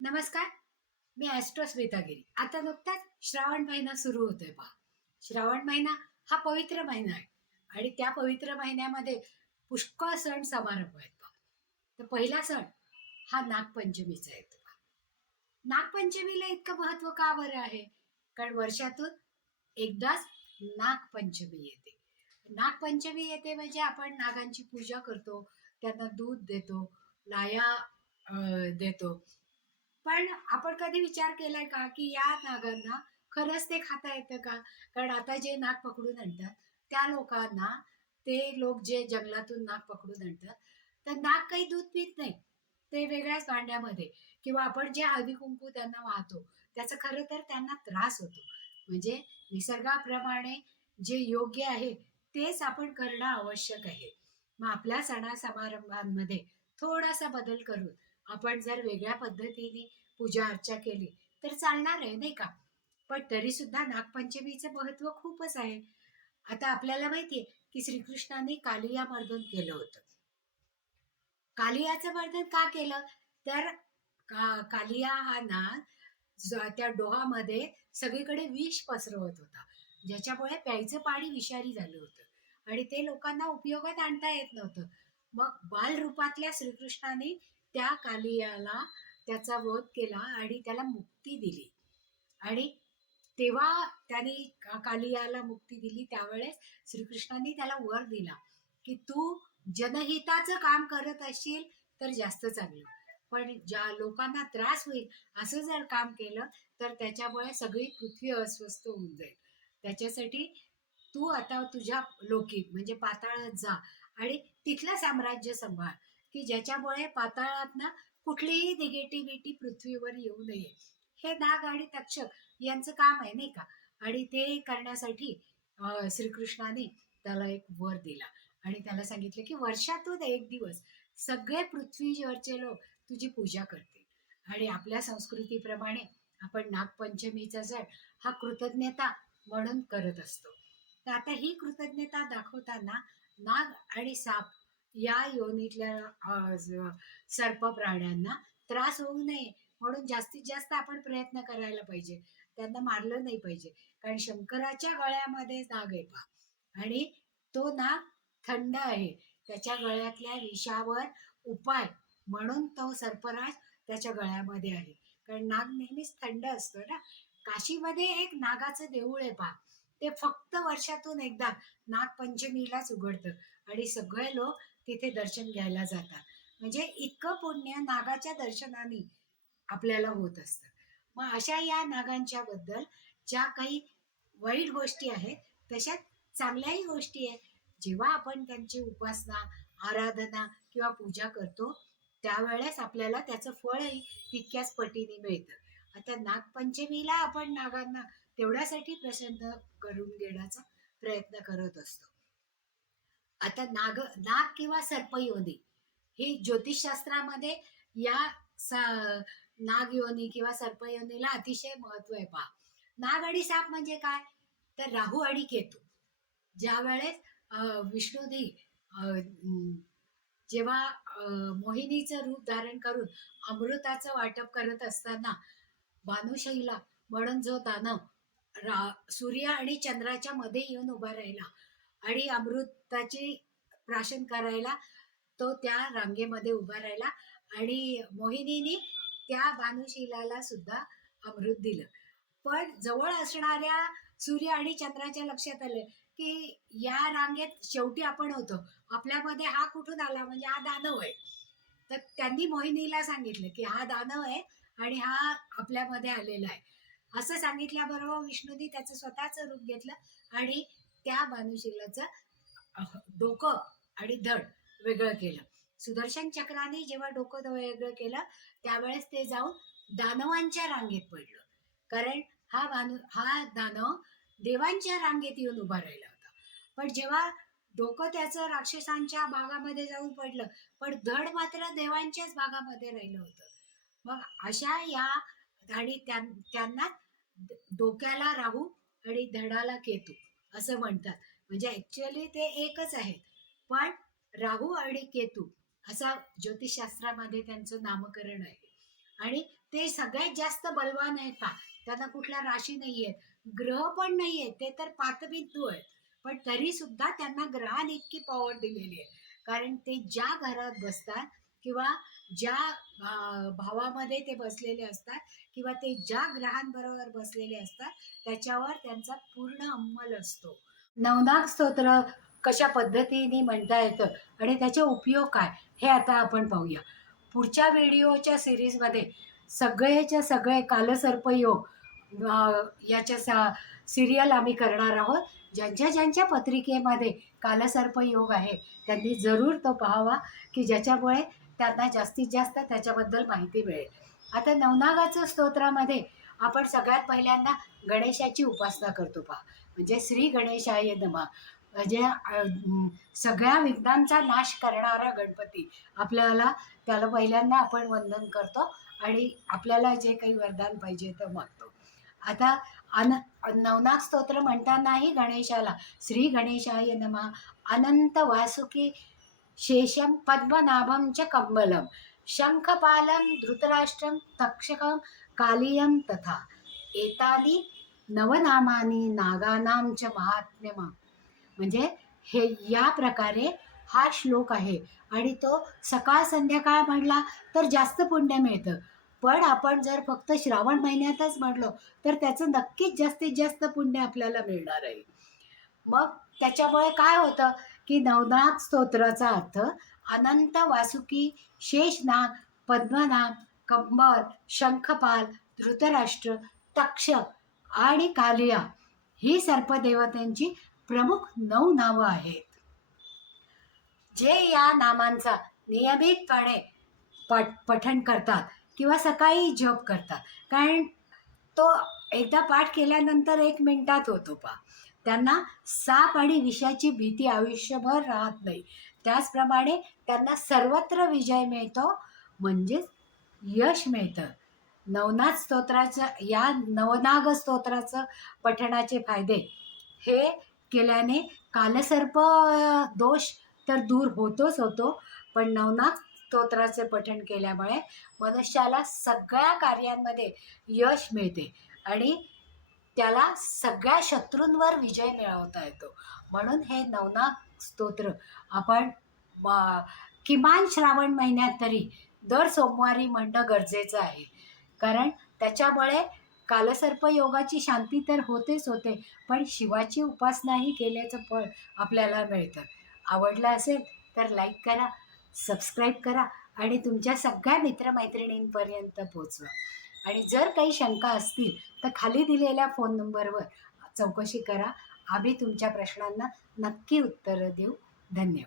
नमस्कार मी ॲस्ट्रो स्मितागिरी आता नुकताच श्रावण महिना सुरू होतोय पहा. श्रावण महिना हा पवित्र महिना आहे. आणि त्या पवित्र महिन्यामध्ये पुष्कळ सण समारंभ आहेत पहा. तर पहिला सण हा नागपंचमीचा येतो पहा. नागपंचमीला इतकं महत्त्व का बरं आहे? कारण वर्षातून एकदाच नागपंचमी येते. नागपंचमी येते म्हणजे आपण नागांची पूजा करतो त्यांना दूध देतो लाया देतो. पण आपण कधी विचार केलाय का की या नागांना खरंच ते खाता येतं का? कारण आता जे नाग पकडून आणतात त्या लोकांना ते लोक जे जंगलातून नाग पकडून आणतात तर नाग काही दूध पित नाही. ते वेगळ्याच भांड्यामध्ये किंवा आपण जे हळदी कुंकू त्यांना वाहतो त्याचा खरं तर त्यांना त्रास होतो. म्हणजे निसर्गाप्रमाणे जे योग्य आहे तेच आपण करणं आवश्यक आहे. मग आपल्या सणा समारंभांमध्ये थोडासा बदल करून आपण जर वेगळ्या पद्धतीने पूजा अर्चा केली. तर चालणार आहे नाही का? पण तरी सुद्धा नागपंचमीचं महत्त्व खूपच आहे. आता आपल्याला माहितीये की श्रीकृष्णाने कालिया मर्दन केलं होतं. कालियाचं मर्दन का केलं? तर का कालिया हा नाग त्या डोहामध्ये सगळीकडे विष पसरवत होता. ज्याच्यामुळे प्यायचं पाणी विषारी झालं होतं. आणि ते लोकांना उपयोगात आणता येत नव्हतं. मग बाल रूपातल्या श्रीकृष्णाने त्या कालियाला त्याचा वध केला आणि त्याला मुक्ती दिली. आणि तेव्हा त्याने कालियाला मुक्ती दिली त्यावेळेस श्रीकृष्णाने त्याला वर दिला की तू जनहिताचं काम करत असशील तर जास्त चांगलं. पण ज्या लोकांना त्रास होईल असं जर काम केलं तर त्याच्यामुळे सगळी पृथ्वी अस्वस्थ होऊन जाईल. त्याच्यासाठी तू आता तुझ्या लोकीत म्हणजे पाताळात जा आणि तिथलं साम्राज्य सांभाळ की ज्याच्यामुळे पाताळात ना कुठलीही निगेटिव्हिटी पृथ्वीवर येऊ नये. हे नाग आणि तक्षक यांचं काम आहे नाही का? आणि ते करण्यासाठी श्रीकृष्णाने त्याला एक वर दिला. आणि त्याला सांगितलं की वर्षातून एक दिवस सगळे पृथ्वीवरचे लोक तुझी पूजा करतील. आणि आपल्या संस्कृतीप्रमाणे आपण नागपंचमीचा सण हा कृतज्ञता म्हणून करत असतो. तर आता ही कृतज्ञता दाखवताना नाग आणि साप या योनीतल्या सर्प प्राण्यांना त्रास होऊ नये. म्हणून जास्तीत जास्त आपण प्रयत्न करायला पाहिजे. त्यांना मारलं नाही पाहिजे. कारण शंकराच्या गळ्यामध्ये नाग आहे पहा आणि तो नाग थंड आहे. त्याच्या गळ्यातल्या विषावर उपाय म्हणून तो सर्पराज त्याच्या गळ्यामध्ये आहे. कारण नाग नेहमीच थंड असतो ना. काशीमध्ये एक नागाचं देऊळ आहे पहा ते फक्त वर्षातून एकदा नागपंचमीलाच उघडतं. आणि सगळे लोक तिथे दर्शन घ्यायला जातात. म्हणजे इतकं पुण्य नागाच्या दर्शनाने आपल्याला होत असतं. मग अशा या नागांच्या बद्दल ज्या काही वाईट गोष्टी आहेत तशात चांगल्याही गोष्टी आहेत. जेव्हा आपण त्यांची उपासना आराधना किंवा पूजा करतो त्यावेळेस आपल्याला त्याचं फळही तितक्याच पटीने मिळतं. आता नागपंचमीला आपण नागांना तेवढ्यासाठी प्रसन्न करून घेण्याचा प्रयत्न करत असतो. आता नाग नाग किंवा सर्पयोनी. ही ज्योतिषशास्त्रामध्ये या नाग योनी किंवा सर्पयोनीला अतिशय महत्त्व आहे पहा. नाग आणि साप म्हणजे काय? तर राहू आणि केतू. ज्या वेळेस अं, विष्णूनी अं, जेव्हा मोहिनीचं रूप धारण करून अमृताचं वाटप करत असताना भानुशैला म्हणून जो दानव रा सूर्य आणि चंद्राच्या मध्ये येऊन उभा राहिला आणि अमृताची प्राशन करायला तो त्या रांगेमध्ये उभा राहिला आणि मोहिनीने त्या भानुशिलाला सुद्धा अमृत दिलं. पण जवळ असणाऱ्या सूर्य आणि चंद्राच्या लक्षात आलं की या रांगेत शेवटी आपण होतो. आपल्यामध्ये हा कुठून आला? म्हणजे हा दानव आहे. तर त्यांनी मोहिनीला सांगितलं की हा दानव आहे आणि हा आपल्यामध्ये आलेला आहे. असं सांगितल्याबरोबर विष्णूने त्याचं स्वतःचं रूप घेतलं आणि त्या भानुशिलाचं डोकं आणि धड वेगळं केलं. सुदर्शन चक्राने जेव्हा डोकं वेगळं केलं त्यावेळेस ते जाऊन दानवांच्या रांगेत पडलं. कारण हा भानु हा दानव देवांच्या रांगेत येऊन उभा राहिला होता. पण जेव्हा डोकं त्याचं राक्षसांच्या भागामध्ये जाऊन पडलं पण धड मात्र देवांच्याच भागामध्ये राहिलं होतं. मग अशा या आणि त्यांना डोक्याला राहू आणि धडाला केतू. असं म्हणतात. म्हणजे ऍक्च्युअली ते एकच आहेत. पण राहू आणि केतू असा ज्योतिषशास्त्रामध्ये त्यांचं नामकरण आहे. आणि ते सगळ्यात जास्त बलवान आहेत पा त्यांना कुठल्या राशी नाही आहेत ग्रह पण नाही आहेत ते तर पातबिंदू आहेत. पण तरी सुद्धा त्यांना ग्रहाने इतकी पॉवर दिलेली आहे. कारण ते ज्या घरात बसतात किंवा ज्या भावामध्ये ते बसलेले असतात किंवा ते ज्या ग्रहांबरोबर बसलेले असतात त्याच्यावर त्यांचा पूर्ण अंमल असतो. नवनाग स्तोत्र कशा पद्धतीने म्हणता येतं आणि त्याचे उपयोग काय हे आता आपण पाहूया. पुढच्या व्हिडिओच्या सिरीजमध्ये सगळेच्या सगळे कालसर्पयोग याच्या सा सिरियल आम्ही करणार आहोत. ज्यांच्या ज्यांच्या पत्रिकेमध्ये कालसर्पयोग आहे त्यांनी जरूर तो पाहावा की ज्याच्यामुळे त्यांना जास्तीत जास्त त्याच्याबद्दल माहिती मिळेल. आता नवनागाचं स्तोत्रामध्ये आपण सगळ्यात पहिल्यांदा गणेशाची उपासना करतो पहा. म्हणजे श्री गणेशाय नमा. म्हणजे सगळ्या विघ्नांचा नाश करणारा गणपती. आपल्याला त्याला पहिल्यांदा आपण वंदन करतो आणि आपल्याला जे काही वरदान पाहिजे ते मागतो. आता अन नवनाथ स्तोत्र म्हणतानाही गणेशाला श्री गणेशाय नमा अनंत वासुकी शेषम पद्मनाभम च कंबलम शंखपालं धृतराष्ट्रं तक्षकं कालियं तथा एतानि नवनामानी नागानां च महात्म्यम. म्हणजे हे या प्रकारे हा श्लोक आहे. आणि तो सकाळ संध्याकाळ म्हणला तर जास्त पुण्य मिळतं. पण आपण जर फक्त श्रावण महिन्यातच म्हणलो तर त्याचं नक्कीच जास्तीत जास्त पुण्य आपल्याला मिळणार आहे. मग त्याच्यामुळे काय होतं की नवनाथ स्तोत्राचा अर्थ अनंत वासुकी शेषनाग पद्मनाग कंबल शंखपाल धृतराष्ट्र तक्षक आणि कालिया ही सर्पदेवतांची प्रमुख नऊ नावं आहेत. जे या नामांचा नियमितपणे पठ पठण करतात किंवा सकाळी जप करतात. कारण तो एकदा पाठ केल्यानंतर एक मिनिटात होतो पा. त्यांना साप आणि विषाची भीती आयुष्यभर राहत नाही. त्याचप्रमाणे त्यांना सर्वत्र विजय मिळतो म्हणजेच यश मिळतं. नवनाथ स्तोत्राचं या नवनाग स्तोत्राचं पठणाचे फायदे. हे केल्याने कालसर्प दोष तर दूर होतोच होतो पण नवनाथ स्तोत्राचे पठण केल्यामुळे मनुष्याला सगळ्या कार्यांमध्ये यश मिळते. आणि त्याला सगळ्या शत्रूंवर विजय मिळवता येतो. म्हणून हे नवनाथ स्तोत्र. आपण किमान श्रावण महिन्यात तरी दर सोमवारी म्हणणं गरजेचं आहे. कारण त्याच्यामुळे कालसर्प योगाची शांती तर होतेच होते पण शिवाची उपासनाही केल्याचं फळ आपल्याला मिळतं. आवडलं असेल तर लाईक करा सबस्क्राईब करा आणि तुमच्या सगळ्या मित्रमैत्रिणींपर्यंत पोचवा. आणि जर काही शंका असतील तर खाली दिलेल्या फोन नंबरवर चौकशी करा. आम्ही तुमच्या प्रश्नांना नक्की उत्तरं देऊ. धन्यवाद.